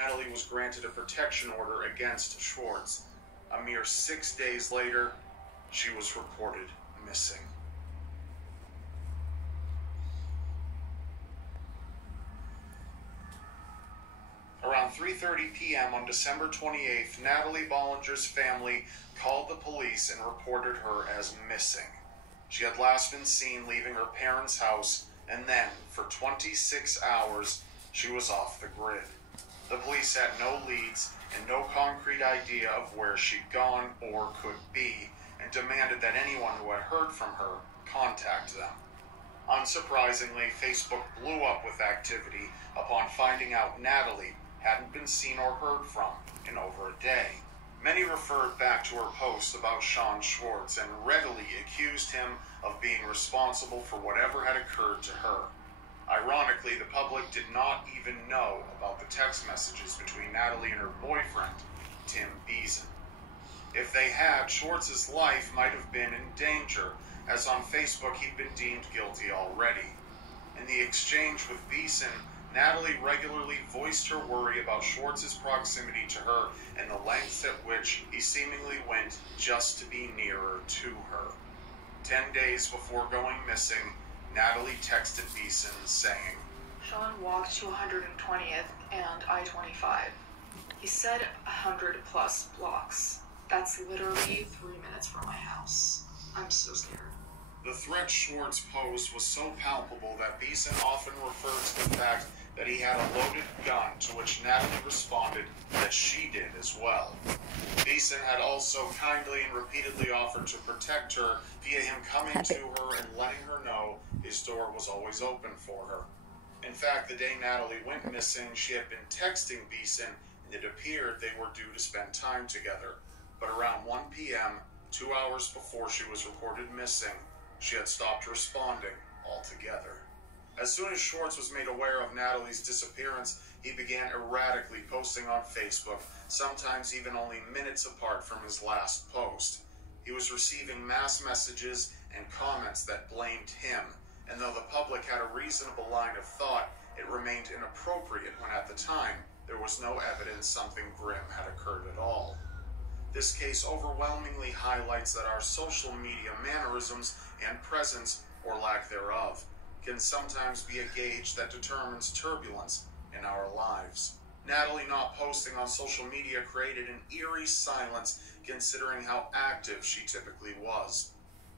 Natalie was granted a protection order against Schwartz. A mere 6 days later, she was reported missing. Around 3:30 p.m. on December 28th, Natalie Bollinger's family called the police and reported her as missing. She had last been seen leaving her parents' house, and then, for 26 hours, she was off the grid. The police had no leads and no concrete idea of where she'd gone or could be, and demanded that anyone who had heard from her contact them. Unsurprisingly, Facebook blew up with activity upon finding out Natalie hadn't been seen or heard from in over a day. Many referred back to her posts about Sean Schwartz and readily accused him of being responsible for whatever had occurred to her. Ironically, the public did not even know about the text messages between Natalie and her boyfriend, Tim Beeson. If they had, Schwartz's life might have been in danger, as on Facebook he'd been deemed guilty already. In the exchange with Beeson, Natalie regularly voiced her worry about Schwartz's proximity to her and the lengths at which he seemingly went just to be nearer to her. 10 days before going missing, Natalie texted Beeson saying, "Sean walked to 120th and I-25. He said 100 plus blocks. That's literally 3 minutes from my house. I'm so scared." The threat Schwartz posed was so palpable that Beeson often referred to the fact that he had a loaded gun, to which Natalie responded that she did as well. Beeson had also kindly and repeatedly offered to protect her via him coming to her and letting her know his door was always open for her. In fact, the day Natalie went missing, she had been texting Beeson, and it appeared they were due to spend time together. But around 1 p.m., 2 hours before she was reported missing, she had stopped responding altogether. As soon as Schwartz was made aware of Natalie's disappearance, he began erratically posting on Facebook, sometimes even only minutes apart from his last post. He was receiving mass messages and comments that blamed him, and though the public had a reasonable line of thought, it remained inappropriate when at the time there was no evidence something grim had occurred at all. This case overwhelmingly highlights that our social media mannerisms and presence, or lack thereof, can sometimes be a gauge that determines turbulence in our lives. Natalie not posting on social media created an eerie silence considering how active she typically was.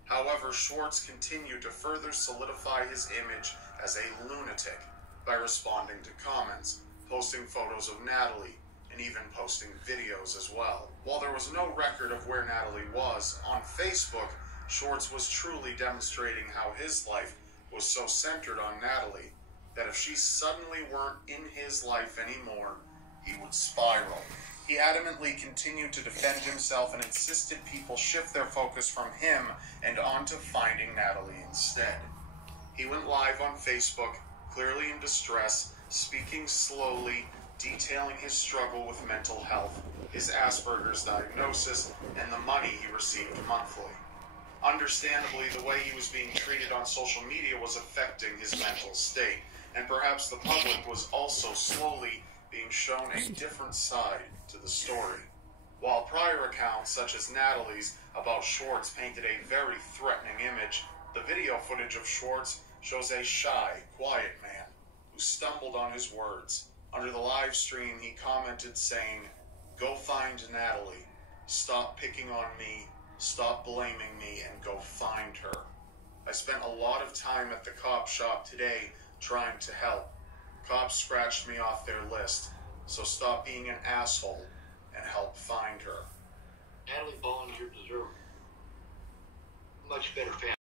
However, Schwartz continued to further solidify his image as a lunatic by responding to comments, posting photos of Natalie, and even posting videos as well. While there was no record of where Natalie was, on Facebook, Schwartz was truly demonstrating how his life was so centered on Natalie that if she suddenly weren't in his life anymore, he would spiral. He adamantly continued to defend himself and insisted people shift their focus from him and onto finding Natalie instead. He went live on Facebook, clearly in distress, speaking slowly, detailing his struggle with mental health, his Asperger's diagnosis, and the money he received monthly. Understandably, the way he was being treated on social media was affecting his mental state, and perhaps the public was also slowly being shown a different side to the story. While prior accounts, such as Natalie's, about Schwartz painted a very threatening image, the video footage of Schwartz shows a shy, quiet man who stumbled on his words. Under the live stream, he commented saying, "Go find Natalie. Stop picking on me. Stop blaming me and go find her. I spent a lot of time at the cop shop today trying to help. Cops scratched me off their list, so stop being an asshole and help find her." Natalie Bollinger deserved much better family.